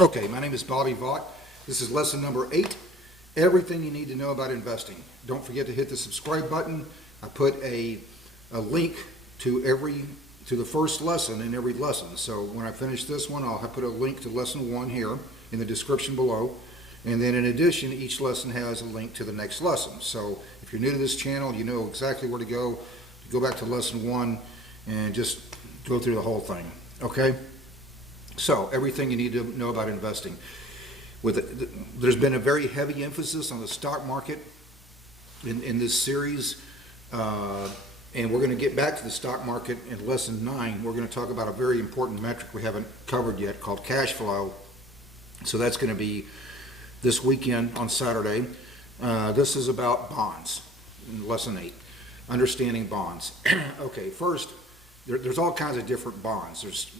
Okay, my name is Bobby Vaught. This is lesson number 8, everything you need to know about investing. Don't forget to hit the subscribe button. I put a link to the first lesson in every lesson. So when I finish this one, I'll put a link to lesson 1 here in the description below. And then in addition, each lesson has a link to the next lesson. So if you're new to this channel, you know exactly where to go. Go back to lesson 1 and just go through the whole thing. Okay? So, everything you need to know about investing. There's been a very heavy emphasis on the stock market in this series, and we're going to get back to the stock market in lesson 9. We're going to talk about a very important metric we haven't covered yet called cash flow. So that's going to be this weekend on Saturday. This is about bonds in lesson 8, understanding bonds. Okay, first, there's all kinds of different bonds. There's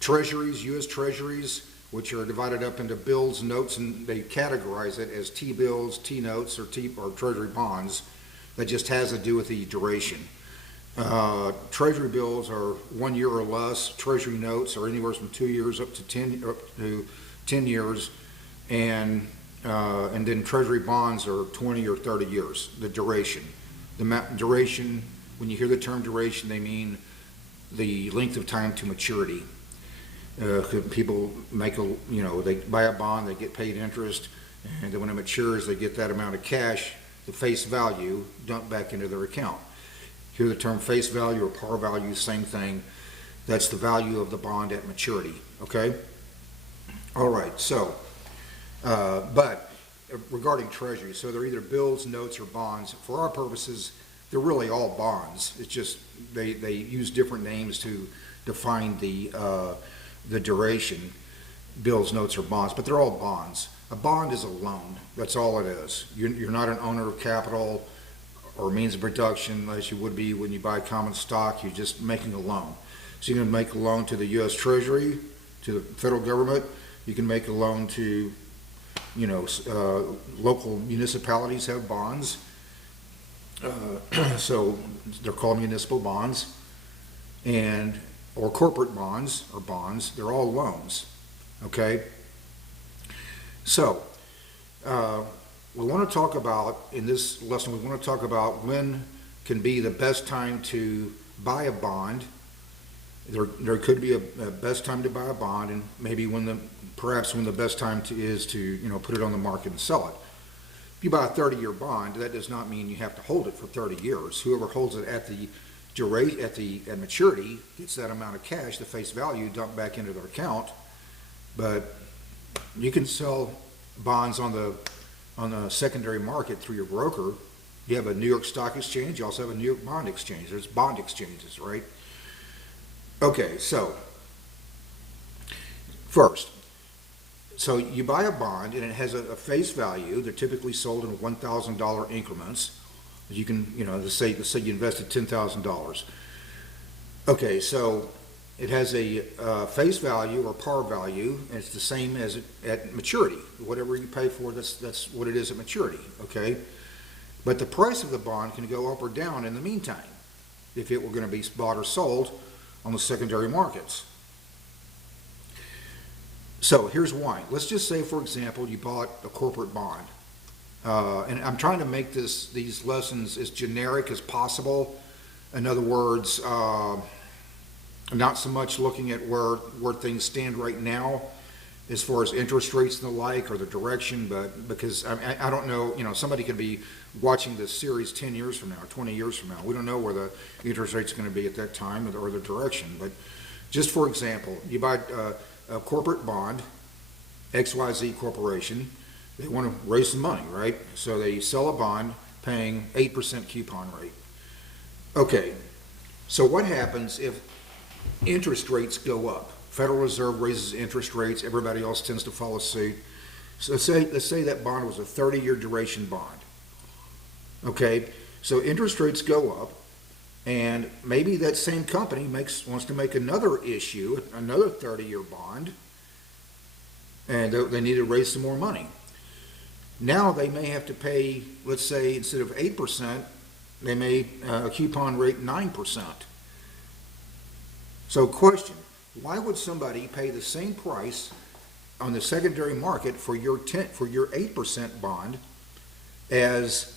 Treasuries, U.S. Treasuries, which are divided up into bills, notes, and they categorize it as T-bills, T-notes, or Treasury bonds. That just has to do with the duration. Treasury bills are 1 year or less. Treasury notes are anywhere from 2 years up to 10 years, and then Treasury bonds are 20 or 30 years. The duration, duration. When you hear the term duration, they mean the length of time to maturity. People they buy a bond, they get paid interest, and then when it matures, they get that amount of cash, the face value, dumped back into their account. Hear the term face value or par value, same thing. That's the value of the bond at maturity, okay? All right, so, but regarding Treasury, so they're either bills, notes, or bonds. For our purposes, they're really all bonds. It's just they use different names to define the duration, bills, notes, or bonds, but they're all bonds. A bond is a loan. That's all it is. You're not an owner of capital or means of production as you would be when you buy common stock. You're just making a loan. So you can make a loan to the U.S. Treasury, to the federal government. You can make a loan to, local municipalities have bonds. So they're called municipal bonds. Or corporate bonds, or bonds, they're all loans, okay? So, we want to talk about, in this lesson, we want to talk about when can be the best time to buy a bond. There could be a best time to buy a bond, and maybe perhaps when the best time is to put it on the market and sell it. If you buy a 30-year bond, that does not mean you have to hold it for 30 years. Whoever holds it at maturity gets that amount of cash, the face value, dumped back into their account. But you can sell bonds on the secondary market through your broker. You have a New York Stock Exchange. You also have a New York Bond Exchange. There's bond exchanges, right? Okay, so first, so you buy a bond and it has a face value. They're typically sold in $1,000 increments. You can, let's say you invested $10,000. Okay, so it has a face value or par value, and it's the same as at maturity. Whatever you pay for, that's what it is at maturity, okay? But the price of the bond can go up or down in the meantime if it were going to be bought or sold on the secondary markets. So here's why. Let's just say, for example, you bought a corporate bond. And I'm trying to make these lessons as generic as possible. In other words, not so much looking at where things stand right now as far as interest rates and the like, or the direction, but because I don't know, somebody could be watching this series 10 years from now, 20 years from now. We don't know where the interest rate's going to be at that time or the direction. But just for example, you buy a corporate bond, XYZ Corporation. They want to raise some money, right? So they sell a bond paying 8% coupon rate. Okay, so what happens if interest rates go up? Federal Reserve raises interest rates, everybody else tends to follow suit. So let's say that bond was a 30-year duration bond. Okay, so interest rates go up, and maybe that same company wants to make another issue, another 30-year bond, and they need to raise some more money. Now they may have to pay, let's say, instead of 8%, they may coupon rate 9%. So question, why would somebody pay the same price on the secondary market for your 8% bond, as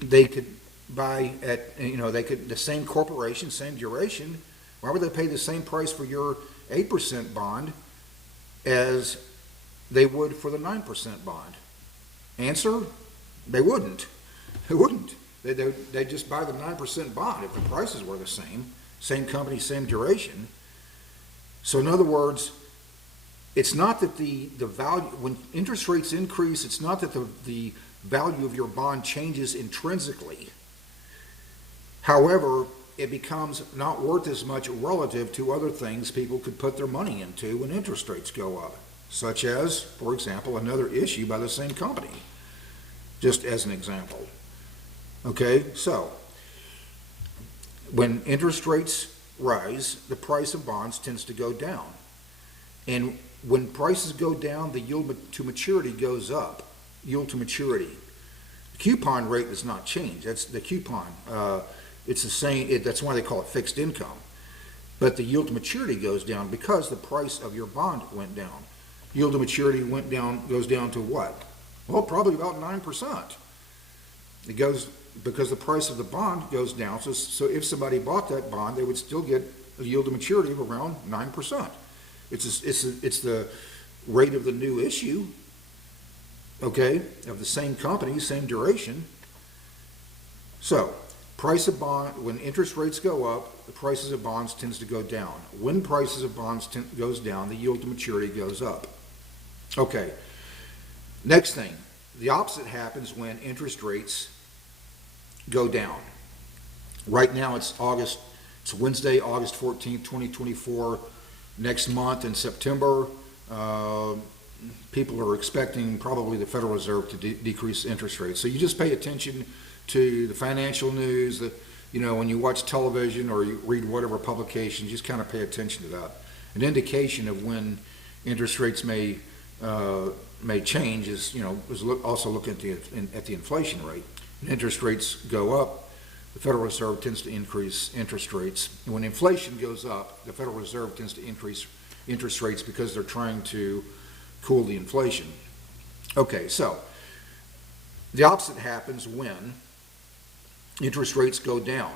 they could buy at, the same corporation, same duration. Why would they pay the same price for your 8% bond as they would for the 9% bond? Answer, they wouldn't. They wouldn't. They'd just buy the 9% bond if the prices were the same company, same duration. So in other words, it's not that the value, when interest rates increase, it's not that the value of your bond changes intrinsically. However, it becomes not worth as much relative to other things people could put their money into when interest rates go up, such as, for example, another issue by the same company, just as an example. Okay, so when interest rates rise, the price of bonds tends to go down. And when prices go down, the yield to maturity goes up. Yield to maturity. The coupon rate does not change. That's the coupon. It's the same. That's why they call it fixed income. But the yield to maturity goes down because the price of your bond went down. Yield to maturity goes down to what? Well, probably about 9%. It goes because the price of the bond goes down. So if somebody bought that bond, they would still get a yield to maturity of around 9%. It's the rate of the new issue, okay, of the same company, same duration. So price of bond, when interest rates go up, the prices of bonds tends to go down. When prices of bonds goes down, the yield to maturity goes up. Okay, next thing, the opposite happens when interest rates go down. Right now it's Wednesday, August 14th, 2024. Next month in September, people are expecting probably the Federal Reserve to decrease interest rates. So you just pay attention to the financial news, when you watch television or you read whatever publication, just kind of pay attention to that. An indication of when interest rates may change is, also look at the inflation rate. When interest rates go up, the Federal Reserve tends to increase interest rates. And when inflation goes up, the Federal Reserve tends to increase interest rates because they're trying to cool the inflation. Okay, so the opposite happens when interest rates go down.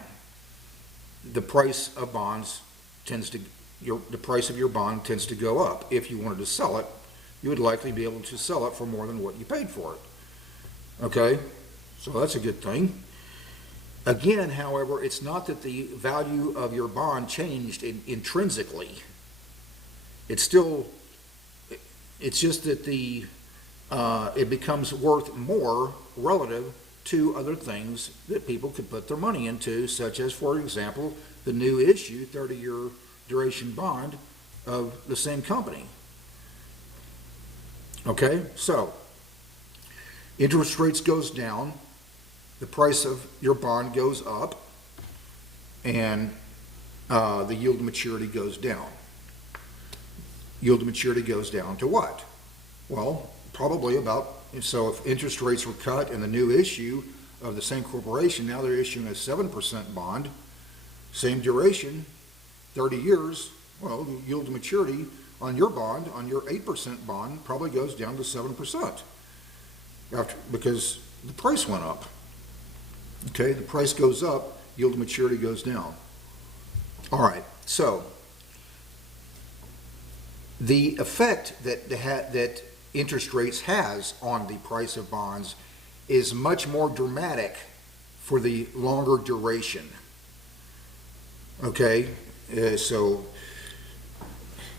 The price of bonds the price of your bond tends to go up. If you wanted to sell it, you would likely be able to sell it for more than what you paid for it. Okay, so that's a good thing. Again, however, it's not that the value of your bond changed intrinsically. It's just that it becomes worth more relative to other things that people could put their money into, such as, for example, the new issue 30-year duration bond of the same company. Okay, so interest rates goes down, the price of your bond goes up, and the yield to maturity goes down. Yield to maturity goes down to what? Well, probably so if interest rates were cut and the new issue of the same corporation, now they're issuing a 7% bond, same duration, 30 years, well, the yield to maturity on your bond, on your 8% bond, probably goes down to 7% because the price went up. Okay, the price goes up, yield to maturity goes down. All right, so the effect that interest rates has on the price of bonds is much more dramatic for the longer duration. Okay, so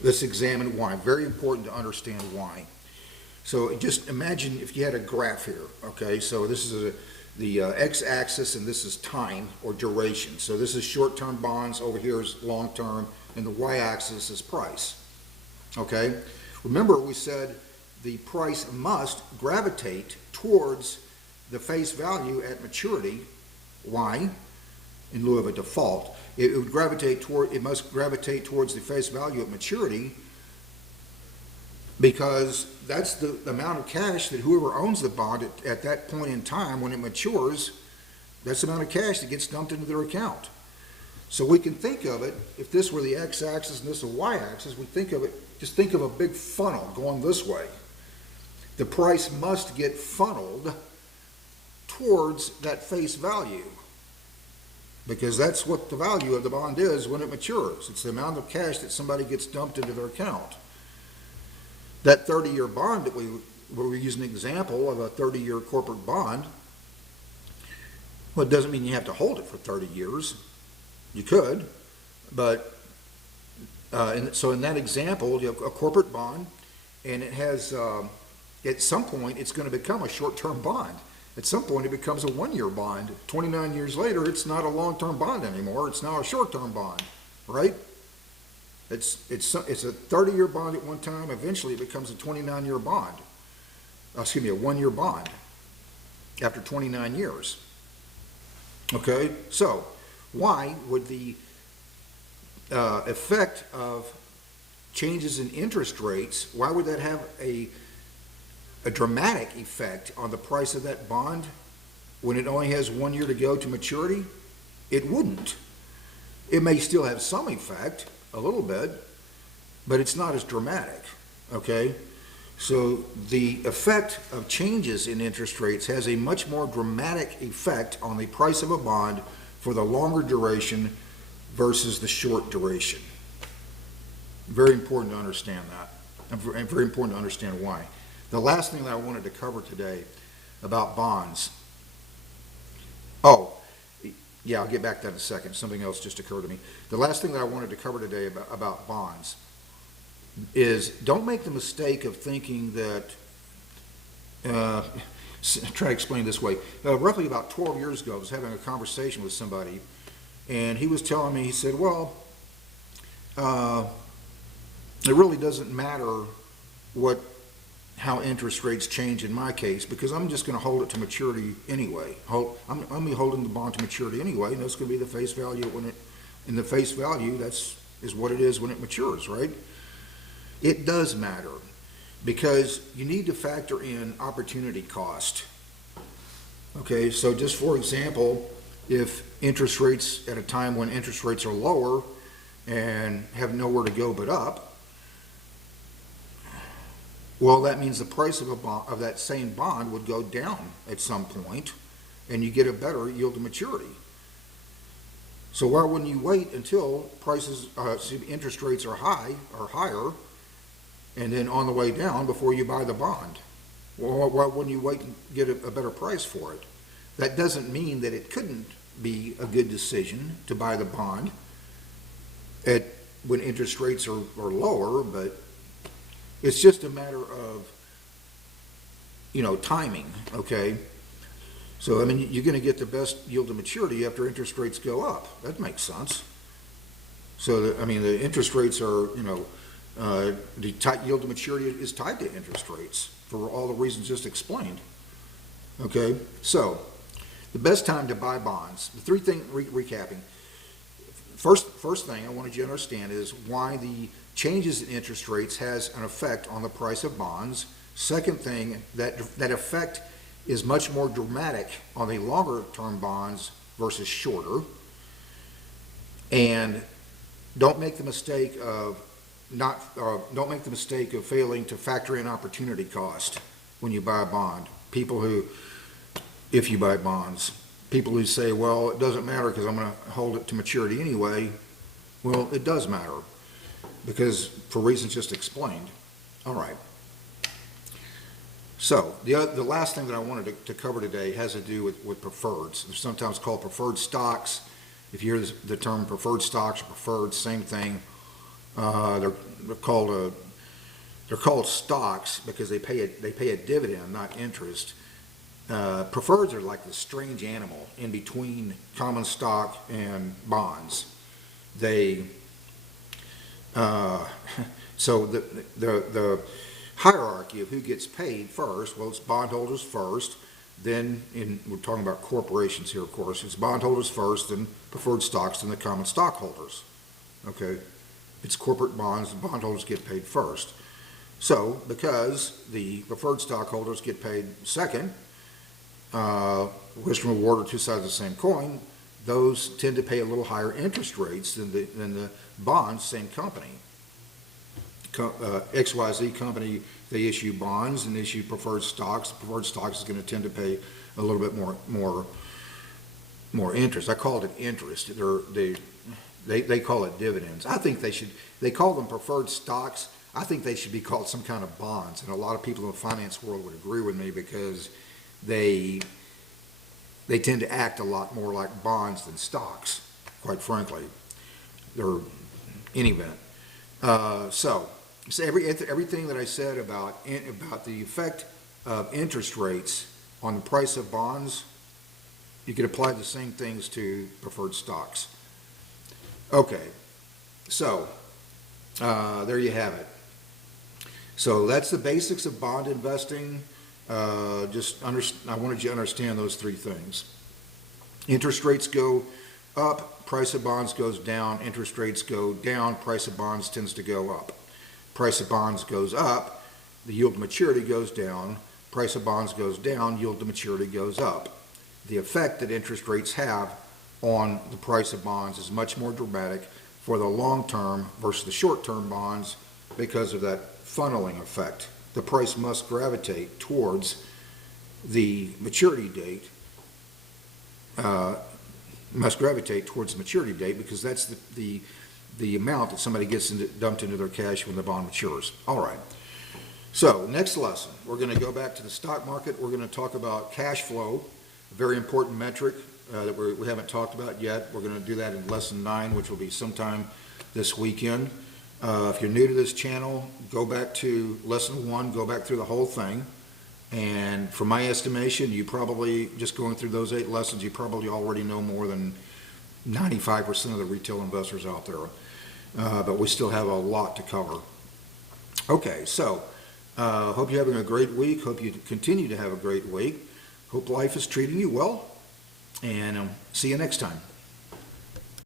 let's examine why. Very important to understand why. So just imagine if you had a graph here. Okay, so this is the x-axis, and this is time or duration. So this is short-term bonds, over here is long-term, and the y-axis is price. Okay, remember we said the price must gravitate towards the face value at maturity, y, in lieu of a default. It must gravitate towards the face value at maturity, because that's the amount of cash that whoever owns the bond at that point in time when it matures, that's the amount of cash that gets dumped into their account. So we can think of it, if this were the x-axis and this the y-axis, we think of it just think of a big funnel going this way. The price must get funneled towards that face value, because that's what the value of the bond is when it matures. It's the amount of cash that somebody gets dumped into their account. That 30-year bond that we were using an example of a 30-year corporate bond, well, it doesn't mean you have to hold it for 30 years. You could, but so in that example, you have a corporate bond, and it has, at some point, it's going to become a short-term bond. At some point, it becomes a one-year bond. 29 years later, it's not a long-term bond anymore. It's now a short-term bond, right? It's a 30-year bond at one time. Eventually, it becomes a 29-year bond. Excuse me, a one-year bond after 29 years. Okay, so why would the effect of changes in interest rates, why would that have a dramatic effect on the price of that bond when it only has 1 year to go to maturity? It wouldn't. It may still have some effect, a little bit, but it's not as dramatic, okay? So the effect of changes in interest rates has a much more dramatic effect on the price of a bond for the longer duration versus the short duration. Very important to understand that, and very important to understand why. The last thing that I wanted to cover today about bonds. Oh, yeah, I'll get back to that in a second. Something else just occurred to me. The last thing that I wanted to cover today about bonds is don't make the mistake of thinking that, try to explain this way. Roughly about 12 years ago, I was having a conversation with somebody, and he was telling me, he said, well, it really doesn't matter how interest rates change in my case, because I'm just going to hold it to maturity anyway. I'm going to be holding the bond to maturity anyway, and that's going to be the face value in the face value, is what it is when it matures, right? It does matter, because you need to factor in opportunity cost. Okay, so just for example, if interest rates at a time when interest rates are lower and have nowhere to go but up, well, that means the price of of that same bond would go down at some point, and you get a better yield to maturity. So why wouldn't you wait until interest rates are high or higher, and then on the way down before you buy the bond? Well, why wouldn't you wait and get a better price for it? That doesn't mean that it couldn't be a good decision to buy the bond when interest rates are lower, but it's just a matter of, timing, okay? So, I mean, you're going to get the best yield to maturity after interest rates go up. That makes sense. So, the interest rates are, the yield to maturity is tied to interest rates for all the reasons just explained. Okay, so the best time to buy bonds, the three things, recapping. First thing I wanted you to understand is why the changes in interest rates has an effect on the price of bonds. Second thing, that effect is much more dramatic on the longer term bonds versus shorter. And don't make the mistake of failing to factor in opportunity cost when you buy a bond. If you buy bonds, people who say, well, it doesn't matter because I'm going to hold it to maturity anyway. Well, it does matter, because for reasons just explained. All right. So the last thing that I wanted to cover today has to do with preferreds. They're sometimes called preferred stocks. If you hear the term preferred stocks or preferred, same thing. They're called stocks because they pay a dividend, not interest. Preferreds are like the strange animal in between common stock and bonds. So the hierarchy of who gets paid first, well, it's bondholders first, then we're talking about corporations here, of course, it's bondholders first, then preferred stocks, then the common stockholders. Okay, it's corporate bonds, the bondholders get paid first. So because the preferred stockholders get paid second, risk and reward are two sides of the same coin, those tend to pay a little higher interest rates than the bonds, same company. XYZ company, they issue bonds and issue preferred stocks. Preferred stocks is going to tend to pay a little bit more interest. I called it interest. They call it dividends. I think they call them preferred stocks. I think they should be called some kind of bonds. And a lot of people in the finance world would agree with me because they tend to act a lot more like bonds than stocks, quite frankly. They're in event. So everything that I said about the effect of interest rates on the price of bonds, you could apply the same things to preferred stocks. Okay, so there you have it. So that's the basics of bond investing. I wanted you to understand those three things. Interest rates go up, price of bonds goes down. Interest rates go down, price of bonds tends to go up. Price of bonds goes up, the yield to maturity goes down. Price of bonds goes down, yield to maturity goes up. The effect that interest rates have on the price of bonds is much more dramatic for the long term versus the short term bonds because of that funneling effect. The price must gravitate towards the maturity date, because that's the amount that somebody gets dumped into their cash when the bond matures. All right. So next lesson, we're going to go back to the stock market. We're going to talk about cash flow, a very important metric that we haven't talked about yet. We're going to do that in lesson 9, which will be sometime this weekend. If you're new to this channel, go back to lesson 1, go back through the whole thing. And from my estimation, you probably, just going through those 8 lessons, you probably already know more than 95% of the retail investors out there. But we still have a lot to cover. Okay, so hope you're having a great week. Hope you continue to have a great week. Hope life is treating you well. And see you next time.